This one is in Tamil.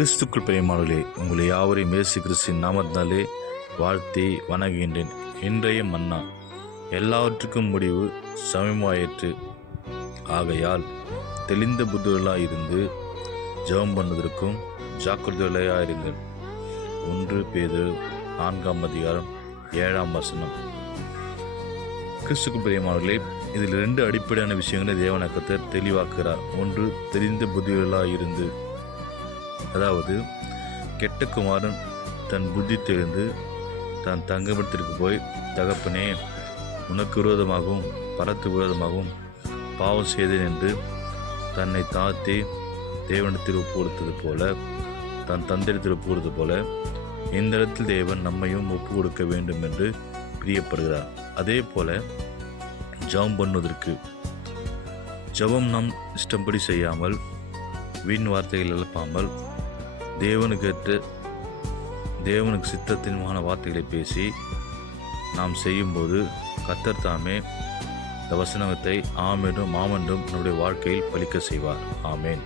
கிறிஸ்துக்குள் பிரியமானவர்களே, உங்களை யாவரையும் இயேசு கிறிஸ்துவின் நாமத்தினாலே வாழ்த்தி வணங்குகின்றேன். இன்றைய மன்னா, எல்லாவற்றுக்கும் முடிவு சமயமாயிற்று. ஆகையால் தெளிந்த புத்திகளாக இருந்து ஜெபம் பண்ணுவதற்கும் ஜாக்கிரதையாயிருங்கள். 1 பேதுரு 4:7 கிறிஸ்துக்குள் பிரியமானவர்களே, இதில் 2 அடிப்படையான விஷயங்களை தேவனக்கத்தை தெளிவாக்குகிறார். ஒன்று, தெரிந்த புத்திகளாக இருந்து, அதாவது கெட்ட குமாரன் தன் புத்தி தெரிந்து தன் தங்கமத்திற்கு போய், தகப்பனே, உனக்கு விரோதமாகவும் பரத்து விரோதமாகவும் பாவம் செய்தேன் என்று தன்னை தாழ்த்தி தேவனிடத்தில் ஒப்பு கொடுத்தது போல, தன் தந்திரத்தில் ஒப்பு கொடுத்தது போல இந்த இடத்தில் தேவன் நம்மையும் ஒப்பு கொடுக்க வேண்டும் என்று பிரியப்படுகிறார். அதே போல ஜெபம் பண்ணுவதற்கு, ஜெபம் நம் இஷ்டப்படி செய்யாமல், வீண் வார்த்தைகள் எழுப்பாமல், தேவனுக்கு சித்தத்தின்மான வார்த்தைகளை பேசி நாம் செய்யும்போது கர்த்தர் தாமே இந்த வசனத்தை ஆமென்றும் நம்முடைய வாழ்க்கையில் பலிக்க செய்வார். ஆமேன்.